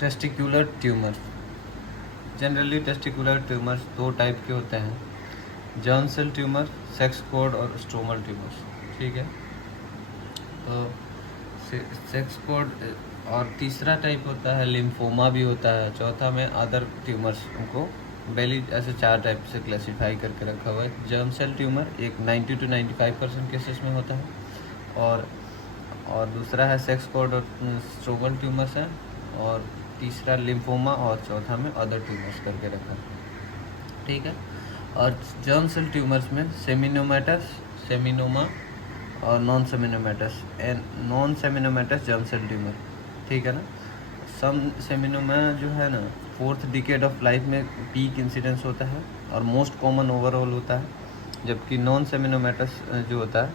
Testicular tumour. Generally testicular tumours दो type के होते हैं, germ cell tumour, sex cord और स्ट्रोमल ट्यूमर्स। ठीक है, तो सेक्स कोड और तीसरा टाइप होता है लिम्फोमा भी होता है, चौथा में अदर ट्यूमर्स। उनको बेली ऐसे 4 टाइप से क्लासीफाई करके रखा हुआ है। जर्म सेल ट्यूमर एक 90 to 95% केसेस में होता है, और दूसरा है सेक्स कोड और स्ट्रोमल ट्यूमर्स है, और तीसरा लिम्फोमा, और चौथा में अदर ट्यूमर्स करके रखा है। ठीक है, और जर्म सेल ट्यूमर्स में सेमिनोमा और non seminomatous, and non seminomatous germ cell tumour. ठीक है ना। सेमिनोमा जो है ना 4th डिकेड ऑफ लाइफ में पीक इंसिडेंस होता है और मोस्ट कॉमन ओवरऑल होता है, जबकि नॉन सेमिनोमेटस जो होता है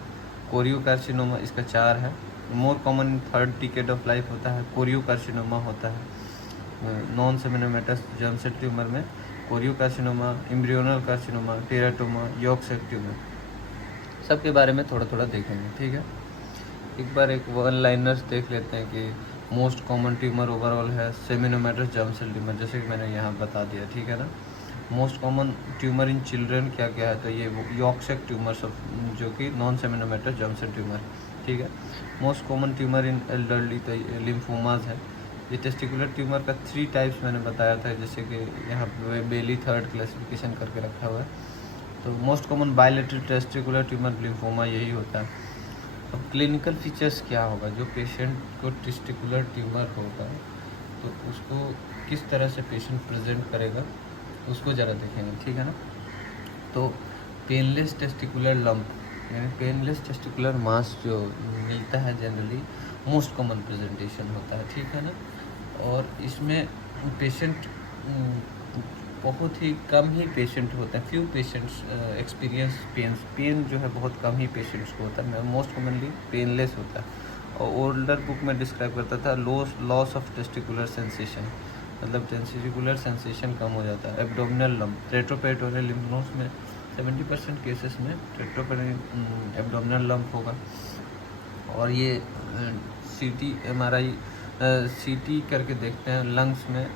कोरियोकार्सिनोमा, इसका 4 है, more common 3rd decade of life होता है, कोरियोकार्सिनोमा होता है। Non seminomatous germ cell tumour में choriocarcinoma, embryonal carcinoma, teratoma, yolk cell tumour, सबके बारे में थोड़ा थोड़ा देखेंगे। ठीक है, एक बार एक वन लाइनर्स देख लेते हैं कि मोस्ट कॉमन ट्यूमर ओवरऑल है सेमिनोमेटस जर्म सेल ट्यूमर, जैसे कि मैंने यहाँ बता दिया। ठीक है ना। Most common tumour in children क्या क्या है, तो ये यॉर्क सेल ट्यूमर सब, जो कि non seminomatous germ cell tumour. ठीक है, most common tumour in elderly तो लिम्फोमाज है। ये टेस्टिकुलर ट्यूमर का 3 टाइप्स मैंने बताया था, जैसे कि यहाँ पे बेली 3rd क्लासिफिकेशन करके रखा हुआ है। तो most common bilateral testicular tumour lymphoma यही होता है। अब क्लिनिकल फीचर्स क्या होगा, जो पेशेंट को टेस्टिकुलर ट्यूमर होगा तो उसको किस तरह से पेशेंट प्रेजेंट करेगा, उसको ज़रा देखेंगे। ठीक है ना। तो पेनलेस टेस्टिकुलर लंप, यानी पेनलेस टेस्टिकुलर मास जो मिलता है जनरली, मोस्ट कॉमन प्रेजेंटेशन होता है। ठीक है ना। और इसमें पेशेंट बहुत ही कम ही पेशेंट होते हैं, फ्यू पेशेंट्स एक्सपीरियंस पेन जो है बहुत कम ही पेशेंट्स को होता है, मोस्ट कॉमनली पेनलेस होता है। और ओल्डर बुक में डिस्क्राइब करता था लॉस ऑफ टेस्टिकुलर सेंसेशन, मतलब टेस्टिकुलर सेंसेशन कम हो जाता है। Abdominal lump, retroperitoneal lymph nodes में 70% केसेस में रेट्रोपेरिटोनियल एब्डोमिनल लंप होगा। और ये CT MRI CT करके देखते हैं, लंग्स में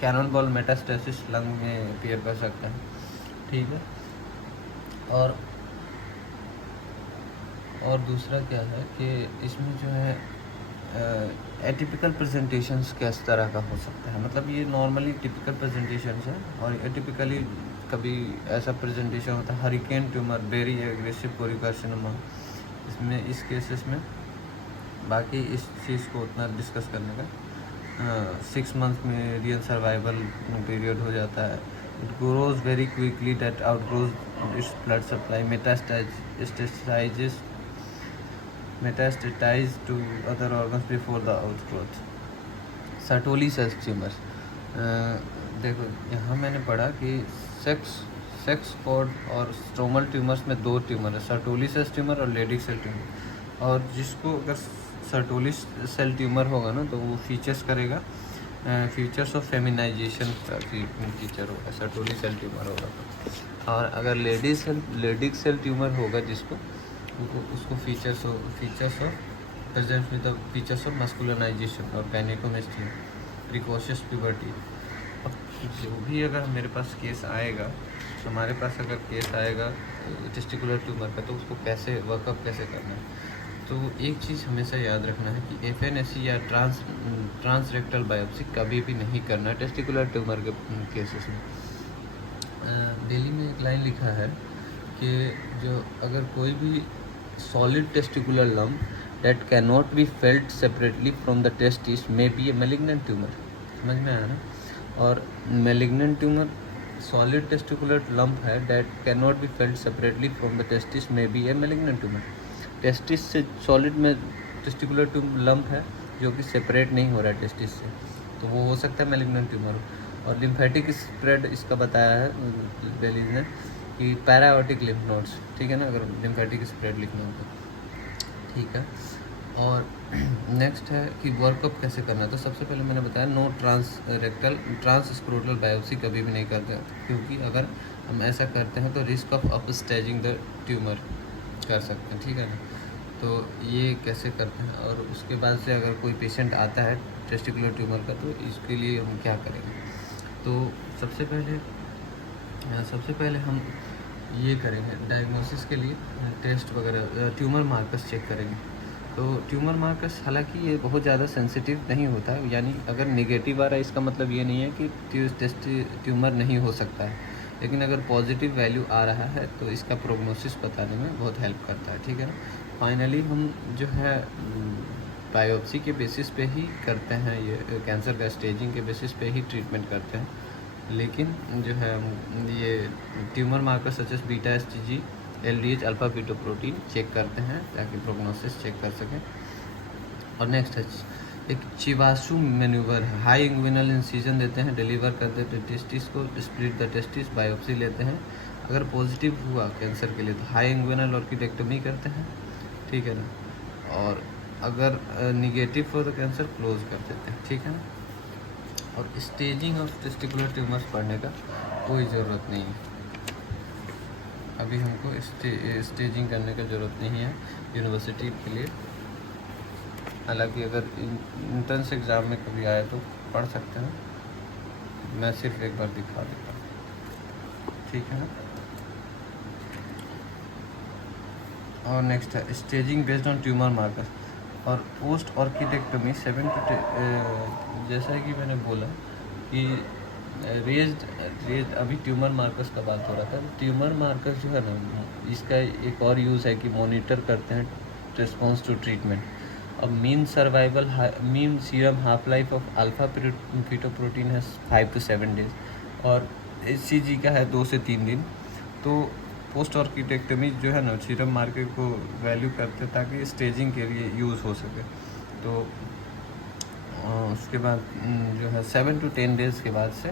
कैनन बॉल मेटास्टेसिस लंग में अपीयर कर सकता है। ठीक है, और दूसरा क्या है कि इसमें जो है एटिपिकल प्रेजेंटेशंस किस तरह का हो सकता है, मतलब ये नॉर्मली टिपिकल प्रेजेंटेशंस है, और एटिपिकली कभी ऐसा प्रेजेंटेशन होता है hurricane tumour, very aggressive choriocarcinoma, इसमें इस केसेस में। बाकी इस चीज़ को उतना डिस्कस करने का 6 मंथ में रियल सर्वाइवल पीरियड हो जाता है। It grows very quickly that outgrows its blood supply, metastasize to other organs before the outgrowth. Sertoli cells tumour, देखो यहाँ मैंने पढ़ा कि सेक्स कोड और स्ट्रोमल ट्यूमर्स में 2 ट्यूमर है, सर्टोली सेल्स ट्यूमर और लेडिक सेल ट्यूमर। और जिसको अगर सर्टोली सेल ट्यूमर होगा ना, तो वो फीचर्स करेगा फीचर्स ऑफ फेमिनाइजेशन का फीचर होगा, सर्टोली सेल ट्यूमर होगा। और अगर लेडिक सेल ट्यूमर होगा जिसको, उसको features of present with the features of masculinization और पैनिकोमेस्टिन, प्रिकॉशियस प्यूबर्टी। अब जो भी अगर मेरे पास केस आएगा, हमारे पास अगर केस आएगा टेस्टिकुलर ट्यूमर का, तो उसको कैसे वर्कअप कैसे करना है। तो एक चीज़ हमेशा याद रखना है कि FNAC या ट्रांसरेक्टल बायोप्सी कभी भी नहीं करना टेस्टिकुलर ट्यूमर के केसेस में। दिल्ली में एक लाइन लिखा है कि जो अगर कोई भी solid testicular lump that can not be felt separately from the testis may be a malignant tumour, समझ में आया ना। और malignant tumour solid testicular lump है that can not be felt separately from the testis may be a malignant tumour. Testis से solid में testicular lump है जो कि सेपरेट नहीं हो रहा है टेस्टिस से, तो वो हो सकता है मैलिग्नेंट ट्यूमर। और लिम्फेटिक स्प्रेड इसका बताया है बेलीज ने कि पैराओटिक लिम्फ नोड्स। ठीक है ना, अगर लिम्फेटिक स्प्रेड लिखना हो तो। ठीक है, और नेक्स्ट है कि वर्कअप कैसे करना। तो सबसे पहले मैंने बताया नो ट्रांसस्क्रोटल बायोप्सी कभी भी नहीं करते, क्योंकि अगर हम ऐसा करते हैं तो रिस्क ऑफ अपस्टेजिंग द ट्यूमर कर सकते हैं। ठीक है ना, तो ये कैसे करते हैं। और उसके बाद से अगर कोई पेशेंट आता है टेस्टिकुलर ट्यूमर का, तो इसके लिए हम क्या करेंगे? तो सबसे पहले हम ये करेंगे डायग्नोसिस के लिए टेस्ट वगैरह, ट्यूमर मार्कर्स चेक करेंगे। तो ट्यूमर मार्कर्स हालांकि ये बहुत ज़्यादा सेंसिटिव नहीं होता है, यानी अगर नेगेटिव आ रहा है इसका मतलब ये नहीं है कि ट्यूमर नहीं हो सकता है, लेकिन अगर पॉजिटिव वैल्यू आ रहा है तो इसका प्रोग्नोसिस बताने में बहुत हेल्प करता है, ठीक है ना। फाइनली हम जो है बायोप्सी के बेसिस पे ही करते हैं, ये कैंसर का स्टेजिंग के बेसिस पे ही ट्रीटमेंट करते हैं, लेकिन जो है ये tumour marker such as beta STG, LDH, alpha fetoprotein check करते हैं ताकि प्रोग्नोसिस चेक कर सकें। और नेक्स्ट है एक चिवासू मैन्यूवर है, हाई इंग्विनल इंसिजन देते हैं, डिलीवर कर देते हैं टेस्टिस को, स्प्लिट द टेस्टिस, बायोप्सी लेते हैं। अगर पॉजिटिव हुआ कैंसर के लिए तो हाई इंग्विनल ऑर्किडेक्टोमी करते हैं, ठीक है ना। और अगर निगेटिव हो तो कैंसर क्लोज कर देते हैं, ठीक है ना। और स्टेजिंग ऑफ टेस्टिकुलर ट्यूमर्स पढ़ने का कोई ज़रूरत नहीं है, अभी हमको स्टेजिंग करने की ज़रूरत नहीं है यूनिवर्सिटी के लिए। हालांकि अगर इंट्रेंस एग्ज़ाम में कभी आए तो पढ़ सकते हैं, मैं सिर्फ एक बार दिखा देता हूँ, ठीक है ना। और नेक्स्ट है staging based on tumour marker और पोस्ट ऑर्किडेक्टोमी 7 to जैसा कि मैंने बोला कि रेज्ड अभी ट्यूमर मार्कर्स का बात हो रहा था। ट्यूमर मार्कर्स जो है ना, इसका एक और यूज़ है कि मॉनिटर करते हैं रिस्पॉन्स टू ट्रीटमेंट। अब mean serum half life of alpha fetoprotein है 5 to 7 days और HCG का है 2 से 3 दिन। तो पोस्ट ऑर्किडेक्टोमी जो है ना, सीरम मार्कर को वैल्यू करते ताकि स्टेजिंग के लिए यूज़ हो सके। तो उसके बाद जो है 7 to 10 days के बाद से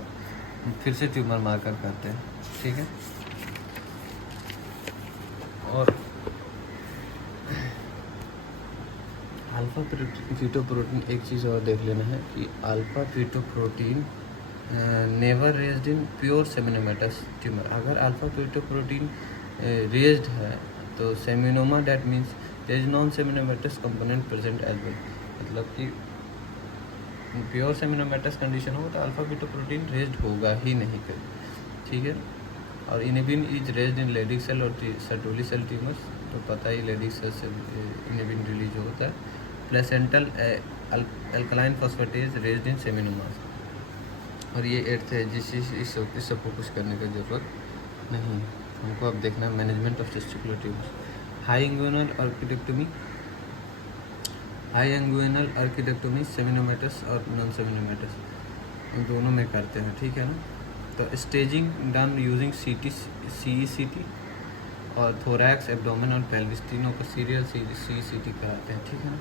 फिर से ट्यूमर मार्कर करते हैं, ठीक है। और अल्फा फीटोप्रोटीन, एक चीज़ और देख लेना है कि alpha fetoprotein never raised in pure seminomatous tumour. अगर अल्फा फीटोप्रोटीन रेज्ड है तो seminoma that means there is non seminomatous component present as well. मतलब कि प्योर सेमिनोमेटस कंडीशन हो तो अल्फा फीटोप्रोटीन रेज्ड होगा ही नहीं कहीं, ठीक है। और inhibin is raised in Leydig cell और सर्टोली सेल ट्यूमर्स, तो पता ही लेडिक सेल से इनिबिन रिलीज होता है। Placental alkaline phosphatase raised in seminomas. और ये 8th है, इस सब फोकस करने की ज़रूरत नहीं है हमको। अब देखना है management of testicular tumours. High inguinal orchiectomy seminomatous और नॉन सेमिनोमेटस दोनों में करते हैं, ठीक है ना। तो स्टेजिंग डन यूजिंग CECT और थोरैक्स, एब्डोमेन और पेल्विस तीनों का सीरियल CECT कराते हैं, ठीक है ना,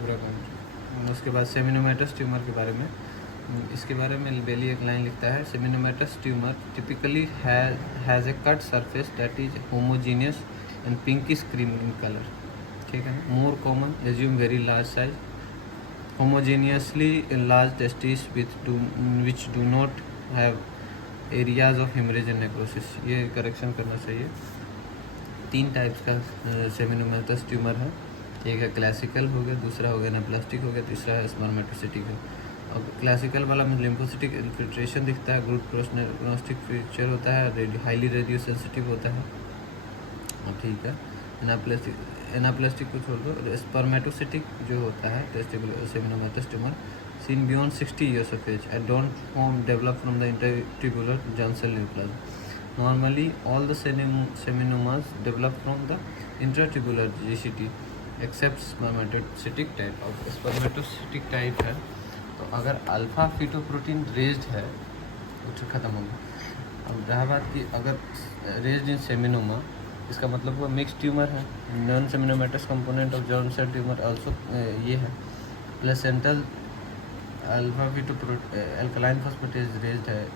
पूरा काम। उसके बाद सेमिनोमेटस ट्यूमर के बारे में, इसके बारे में बेली एक लाइन लिखता है, seminomatous tumour typically has a cut surface that is homogeneous and pinkish cream in colour, ठीक है ना। More common, assume very large size, homogeneously large testis which do not have areas of haemorrhage and necrosis. ये correction करना चाहिए। 3 types का seminomatous tumour है, एक है क्लासिकल हो गया, दूसरा हो गया एनाप्लास्टिक हो गया, तीसरा है स्पर्मेटोसिटिक है। अब क्लासिकल वाला में लिम्फोसिटिक इन्फिल्ट्रेशन दिखता है, गुड प्रोग्नोस्टिक फीचर होता है, हाईली रेडियो सेंसिटिव होता है, ठीक है। एनाप्लास्टिक को छोड़ दो। स्पर्मेटोसिटिक जो होता है testicular seminomatous tumour seen beyond 60 years of age and don't form develop from the intertubular germ cell neoplasm. Normally, all the seminomas develop from the intratubular GCT except spermatocytic type. अब spermatocytic type है तो अगर alpha fetoprotein raised है तो ख़त्म हो गया। अब रहा बात कि अगर रेज्ड इन सेमिनोमा, इसका मतलब वो मिक्स ट्यूमर है, non seminomatous component of germ cell tumour also ये है। Placental alpha alkaline phosphatase raised है,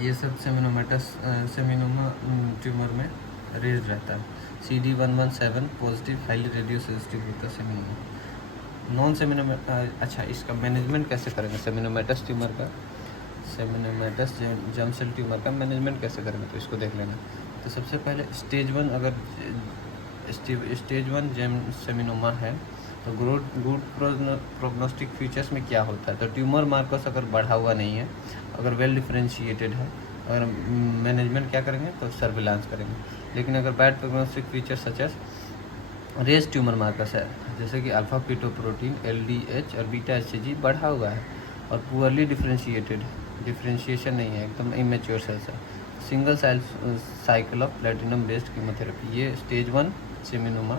ये सब सेमिनोमा ट्यूमर में रेज्ड रहता है। CD117 positive highly radio sensitive होता है सेमिनोमा। नॉन सेमिनोमेटस, अच्छा इसका मैनेजमेंट कैसे करेंगे सेमिनोमेटस ट्यूमर का, सेमिनोमेटस जर्म सेल ट्यूमर का मैनेजमेंट कैसे करेंगे तो इसको देख लेना। तो सबसे पहले स्टेज 1 अगर स्टेज 1 जेम सेमिनोमा है तो गुड प्रोग्नोस्टिक फीचर्स में क्या होता है, तो ट्यूमर मार्कर्स अगर बढ़ा हुआ नहीं है, अगर वेल डिफरेंशिएटेड है, अगर मैनेजमेंट क्या करेंगे तो सर्विलांस करेंगे। लेकिन अगर bad prognostic features such as raise tumour markers है, जैसे कि अल्फा पीटोप्रोटीन, LDH और बीटा HCG बढ़ा हुआ है और पुअरली डिफरेंशिएटेड, डिफरेंशिएशन नहीं है, एकदम इमेच्योर सेल्स है, single cycle of platinum based chemotherapy, ये स्टेज 1 सेमिनोमा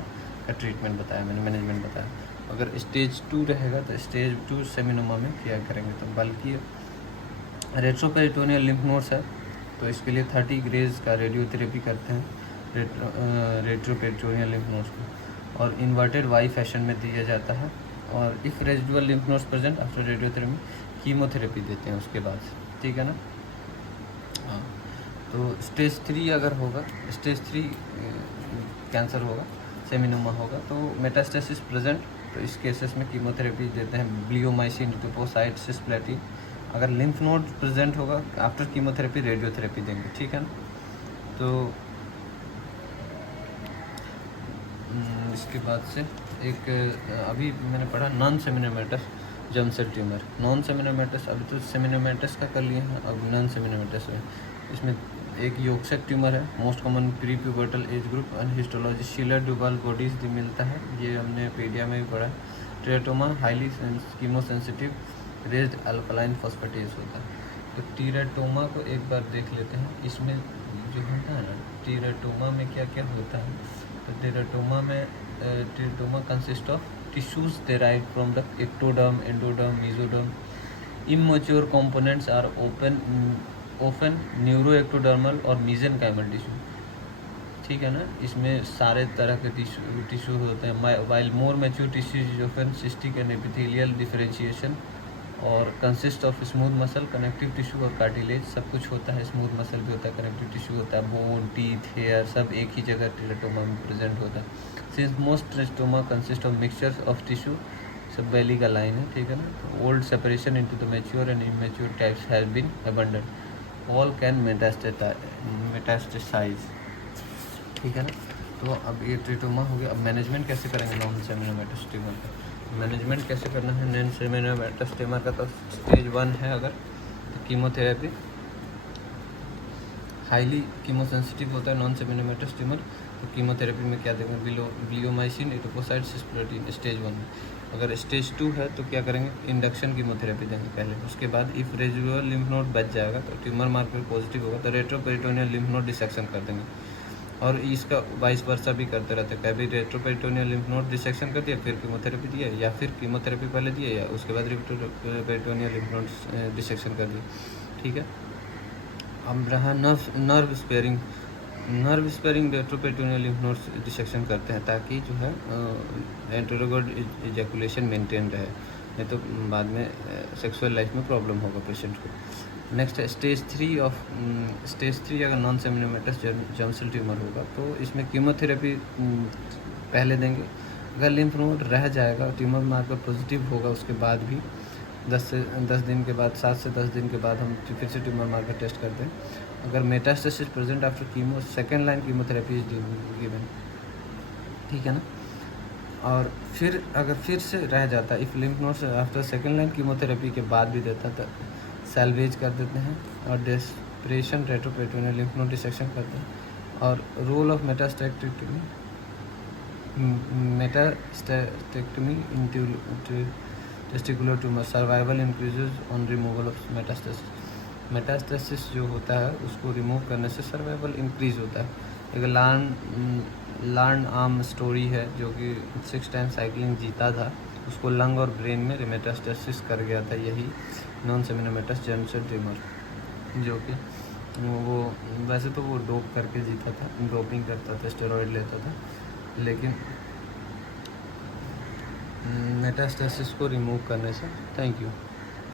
का ट्रीटमेंट बताया मैंने, मैनेजमेंट बताया। अगर स्टेज 2 रहेगा तो स्टेज 2 सेमिनोमा में क्या करेंगे, तो बल्कि रेट्रोपेरिटोनियल लिम्फ नोड्स है तो इसके लिए 30 ग्रेज का रेडियोथेरेपी करते हैं रेट्रोपेरिटोनियल लिम्फ नोड्स को, और इन्वर्टेड वाई फैशन में दिया जाता है। और if residual lymph nodes present after radiotherapy chemotherapy देते हैं उसके बाद, ठीक है ना। हाँ, तो स्टेज 3 अगर होगा, स्टेज 3 कैंसर होगा, सेमिनोमा होगा, तो मेटास्टेसिस प्रेजेंट, तो इस केसेस में कीमोथेरेपी देते हैं ब्लियोमाइसिन, इटोपोसाइट, सिस्प्लेटिन। अगर लिम्फ नोड प्रेजेंट होगा आफ्टर कीमोथेरेपी रेडियोथेरेपी देंगे, ठीक है ना। तो इसके बाद से एक अभी मैंने पढ़ा non seminomatous germ cell tumour, non seminomatous, अभी तो सेमिनोमेटस का कर लिए हैं, अब नॉन सेमिनोमेटस है। इसमें एक योक्सेक ट्यूमर है, most common pre pubertal age group, and histology Schiller Duval bodies भी मिलता है, ये हमने पीडिया में भी पढ़ा है। Teratoma highly chemosensitive raised alkaline phosphatase होता है। तो टीरेटोमा को एक बार देख लेते हैं, इसमें जो होता है ना टीरेटोमा में क्या क्या होता है, तो teratoma consist of tissues derived from the ectoderm, endoderm, mesoderm. Immature components are often neuroectodermal और मेसेनकाइमल टिश्यू, ठीक है ना। इसमें सारे तरह के टिश्यू होते हैं, while more mature tissues often cystic and epithelial differentiation और consist of smooth muscle, connective tissue और कार्टिलेज, सब कुछ होता है, स्मूथ मसल भी होता है, कनेक्टिव टिश्यू होता है, बोन, टीथ, हेयर सब एक ही जगह टीरेटोमा में प्रेजेंट होता है। Since most teratoma consist of mixtures of tissue, सब बेली का लाइन है, ठीक है ना। Old separation into the mature and immature types has been abandoned, all can metastasize, ठीक है ना। तो अब ये टीरेटोमा हो गया। अब मैनेजमेंट कैसे करेंगे नॉन सेमिनोमेटस ट्यूमर का, मैनेजमेंट कैसे करना है नॉन सेमिनोमेटस ट्यूमर का, तो स्टेज 1 है अगर, तो कीमोथेरेपी, हाईली कीमोसेंसिटिव होता है नॉन सेमिनोमेटस ट्यूमर, तो कीमोथेरेपी में क्या देंगे, ब्लियोमाइसिन, इटोपोसाइट, सिस्प्लेटिन स्टेज 1 में। अगर स्टेज 2 है तो क्या करेंगे, इंडक्शन कीमोथेरेपी देंगे पहले, उसके बाद इफ रेजिडुअल लिम्फ नोड बच जाएगा तो ट्यूमर मार्कर पॉजिटिव होगा तो रेट्रोपेरिटोनियल लिम्फ नोड डिसेक्शन कर देंगे। और इसका वाइस वर्सा भी करते रहते हैं, कभी रेट्रोपेरिटोनियल लिम्फ नोड डिसेक्शन कर दिया फिर कीमोथेरेपी दिया, या फिर कीमोथेरेपी पहले दिए या उसके बाद रेट्रोपेरिटोनियल लिम्फ नोड डिसेक्शन कर दिया, ठीक है। अब रहा nerve sparing retroperitoneal lymph nodes dissection करते हैं ताकि जो है एंटेरोगोड इजैकुलेशन मेंटेन रहे, नहीं तो बाद में सेक्सुअल लाइफ में प्रॉब्लम होगा पेशेंट को। नेक्स्ट है स्टेज 3 अगर non seminomatous germ cell tumour होगा तो इसमें कीमोथेरेपी पहले देंगे। अगर लिम्फ नोड रह जाएगा, ट्यूमर मार्कर पॉजिटिव होगा, उसके बाद भी 10 दिन के बाद, 7 से 10 दिन के बाद हम फिर से ट्यूमर मार्कर टेस्ट करते हैं। अगर metastasis present after chemo, second line chemotherapy is given, ठीक है ना। और फिर अगर फिर से रह जाता है, if lymph nodes after second line chemotherapy के बाद भी देता तो सैल्वेज कर देते हैं और डेस्परेशन रेट्रोपेरिटोनियल लिम्फ नोड डिसेक्शन करते हैं। और role of metastasectomy in testicular tumour, survival increases on removal of metastasis. Metastasis जो होता है उसको रिमूव करने से सर्वाइवल इंक्रीज होता है। एक लर्न आर्म स्टोरी है जो कि 6 टाइम साइकिलिंग जीता था, उसको लंग और ब्रेन में मेटास्टेसिस कर गया था, यही non seminomatous germ cell tumour, जो कि वो वैसे तो वो डोप करके जीता था, डोपिंग करता था, स्टेरॉइड लेता था, लेकिन मेटास्टेसिस को रिमूव करने से। Thank you.